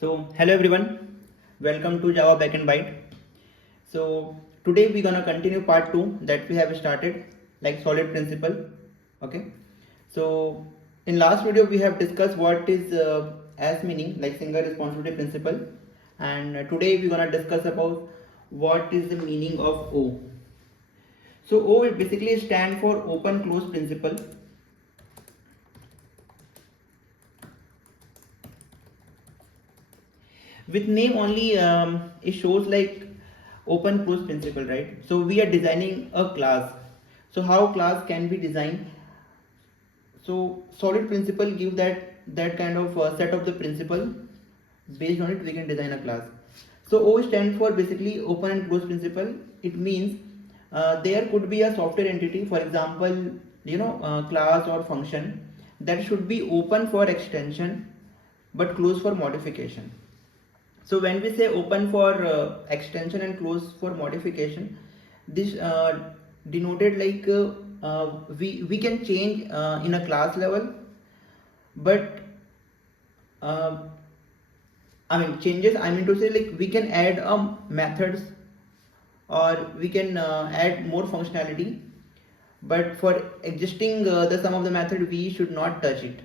So hello everyone, welcome to Java Backend Byte. So today we're gonna continue part 2 that we have started, like solid principle. Okay. So in last video we have discussed what is as meaning, like single responsibility principle, and today we're gonna discuss about what is the meaning of O. So O it basically stand for open close principle. With name only, it shows like open close principle, right? So we are designing a class. So how class can be designed? So solid principle give that kind of set of the principle. Based on it we can design a class. So O stands for basically open and close principle. It means there could be a software entity, for example, class or function, that should be open for extension but closed for modification. So when we say open for extension and close for modification, this denoted like we can change in a class level, but uh, changes, I mean to say, like we can add methods, or we can add more functionality, but for existing the some of the method we should not touch it,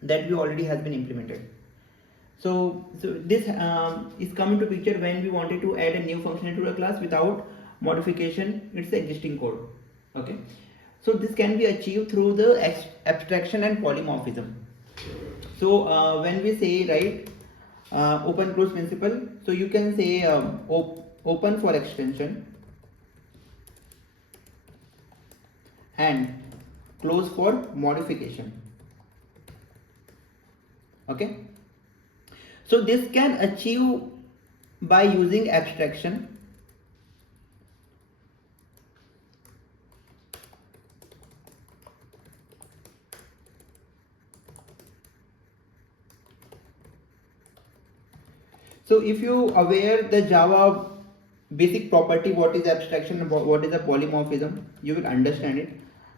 that we already has been implemented. So this is coming to picture when we wanted to add a new functionality to a class without modification its existing code. Okay, so this can be achieved through the abstraction and polymorphism. So when we say, right, open close principle, so you can say open for extension and close for modification. Okay, so this can achieve by using abstraction So if you aware the Java basic property, what is abstraction and what is a polymorphism, you will understand it.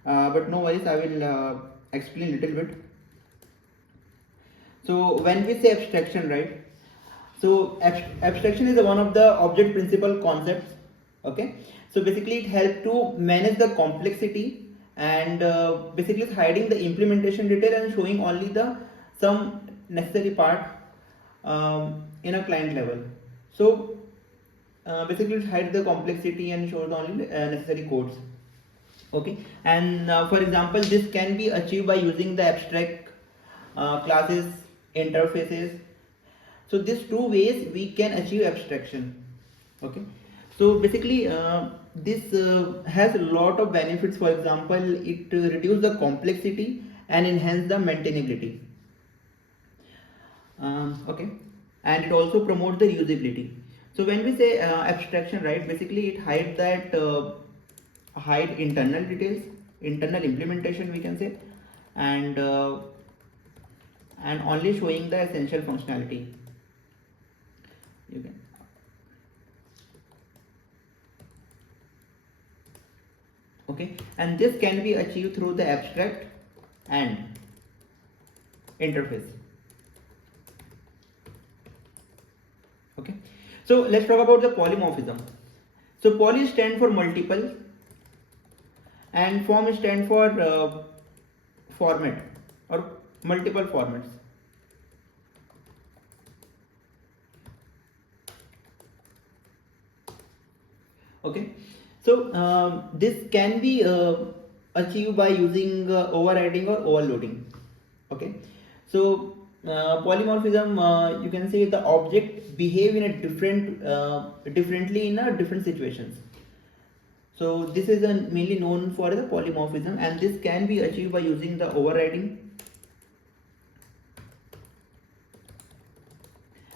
But no worries, I will explain little bit. So when we say abstraction, right? So abstraction is one of the object principle concepts. Okay. So basically it helps to manage the complexity, and basically it's hiding the implementation detail and showing only the some necessary part in a client level. So basically it hides the complexity and shows only necessary codes. Okay, and for example this can be achieved by using the abstract classes, interfaces. So these two ways we can achieve abstraction. Okay, so basically this has a lot of benefits. For example, it reduces the complexity and enhance the maintainability. Okay, and it also promotes the usability. So when we say abstraction, right, basically it hides that hide internal details, internal implementation we can say, and only showing the essential functionality. You can. Okay, and this can be achieved through the abstract and interface. Okay, so let's talk about the polymorphism. So poly stand for multiple and form stand for format or multiple formats. Okay, so this can be achieved by using overriding or overloading. Okay, so polymorphism, you can say the object behave in a differently in a different situations. So this is mainly known for the polymorphism, and this can be achieved by using the overriding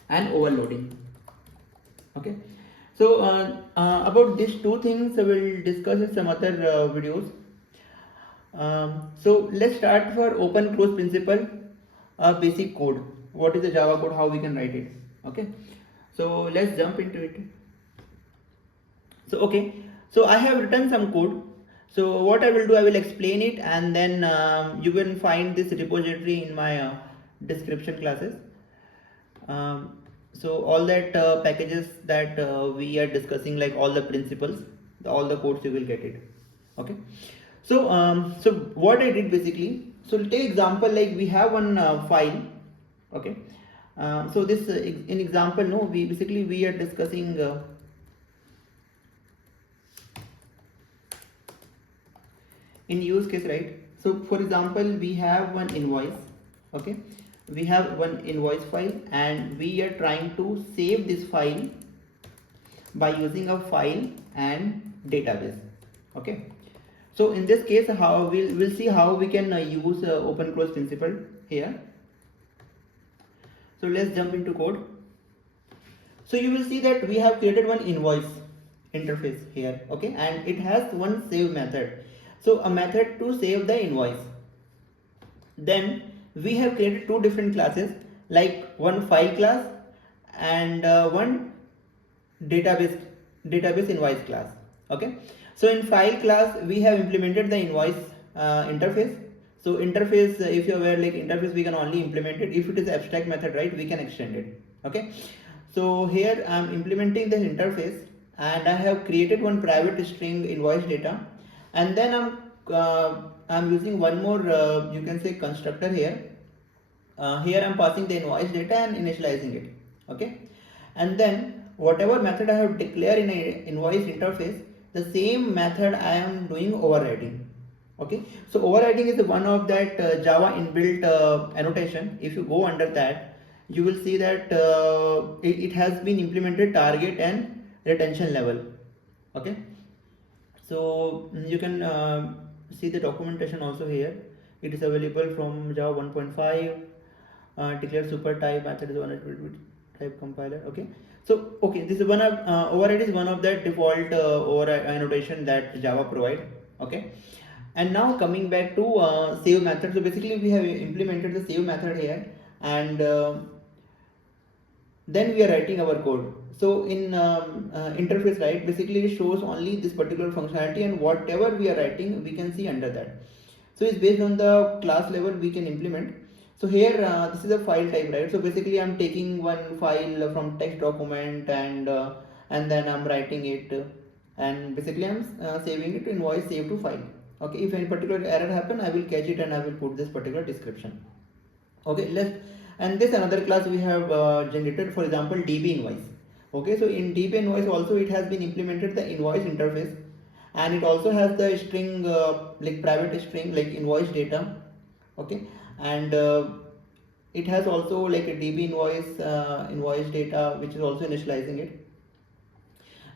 and overloading. Okay, so about these two things we will discuss in some other videos. So let's start for open close principle, basic code. What is the Java code, how we can write it? Okay, so let's jump into it. So okay, so I have written some code. So what I will do, I will explain it, and then you will find this repository in my description classes. So all that packages that we are discussing, like all the principles, all the codes, you will get it. Okay. So so what I did basically, so take example, like we have one file. Okay. So this in example, no, we basically we are discussing in use case, right? So for example, we have one invoice. Okay, we have one invoice file and we are trying to save this file by using a file and database. Okay, so in this case, how we'll see how we can use open close principle here. So let's jump into code. So you will see that we have created one invoice interface here. Okay, and it has one save method. So a method to save the invoice. Then we have created two different classes, like one file class and one database invoice class. Okay, so in file class we have implemented the invoice interface. So interface, if you're aware, like interface we can only implement it if it is abstract method, right? We can extend it. Okay, so here I'm implementing the interface and I have created one private string invoice data, and then I'm using one more you can say constructor here. Here I'm passing the invoice data and initializing it. Okay, and then whatever method I have declared in a invoice interface, the same method I am doing overriding. Okay, so overriding is one of that Java inbuilt annotation. If you go under that, you will see that it has been implemented target and retention level. Okay, so you can see the documentation also here. It is available from Java 1.5. Declare super type method is one type compiler. Okay, so okay, this is one of override is one of that default override annotation that Java provide. Okay, and now coming back to save method. So basically we have implemented the save method here, and then we are writing our code. So in interface, right, basically it shows only this particular functionality, and whatever we are writing we can see under that. So it's based on the class level we can implement. So here this is a file type, right? So basically I'm taking one file from text document, and then I'm writing it, and basically I'm saving it to invoice save to file. Okay, if any particular error happen, I will catch it and I will put this particular description. Okay, let's, and this another class we have generated, for example, db invoice. Okay, so in db invoice also it has been implemented the invoice interface, and it also has the string like private string like invoice data. Okay, and it has also like a db invoice invoice data which is also initializing it,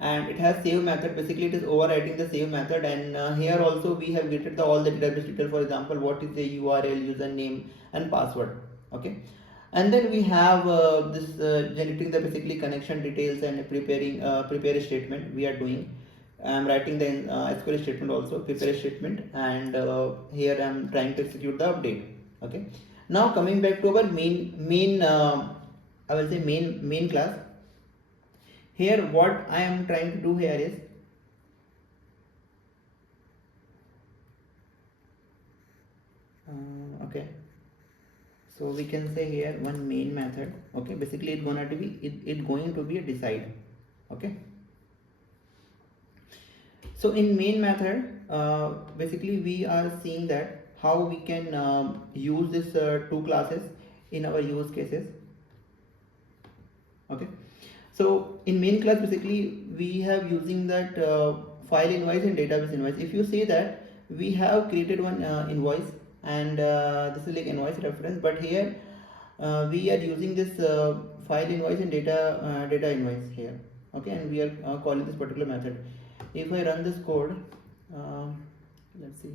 and it has save method. Basically it is overriding the save method, and here also we have getted the all the database detail, for example what is the url, username and password. Okay, and then we have this generating the basically connection details and preparing prepare statement we are doing. I'm writing the SQL statement also, prepare statement, and here I'm trying to execute the update. Okay, now coming back to our main I will say main class. Here what I am trying to do here is okay, so we can say here one main method. Okay, basically it's gonna to be it going to be a decide. Okay, so in main method basically we are seeing that how we can use this two classes in our use cases. Okay, so in main class basically we have using that file invoice and database invoice. If you see that we have created one invoice, and this is like invoice reference, but here we are using this file invoice and data invoice here. Okay, and we are calling this particular method. If I run this code, let's see,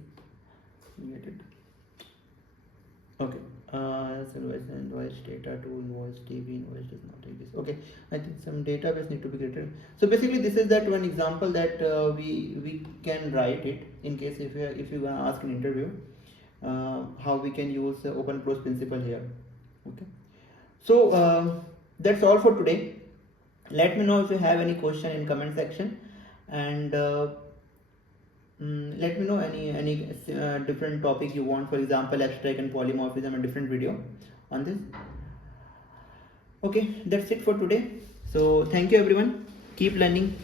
get it. Okay, invoice data to invoice DB invoice does not take this. Okay, I think some database need to be created. So basically this is that one example that we can write it in case if you gonna ask an interview how we can use open close principle here. Okay, so that's all for today. Let me know if you have any question in comment section, and let me know any different topic you want, for example abstract and polymorphism, a different video on this. Okay, that's it for today. So thank you everyone. Keep learning.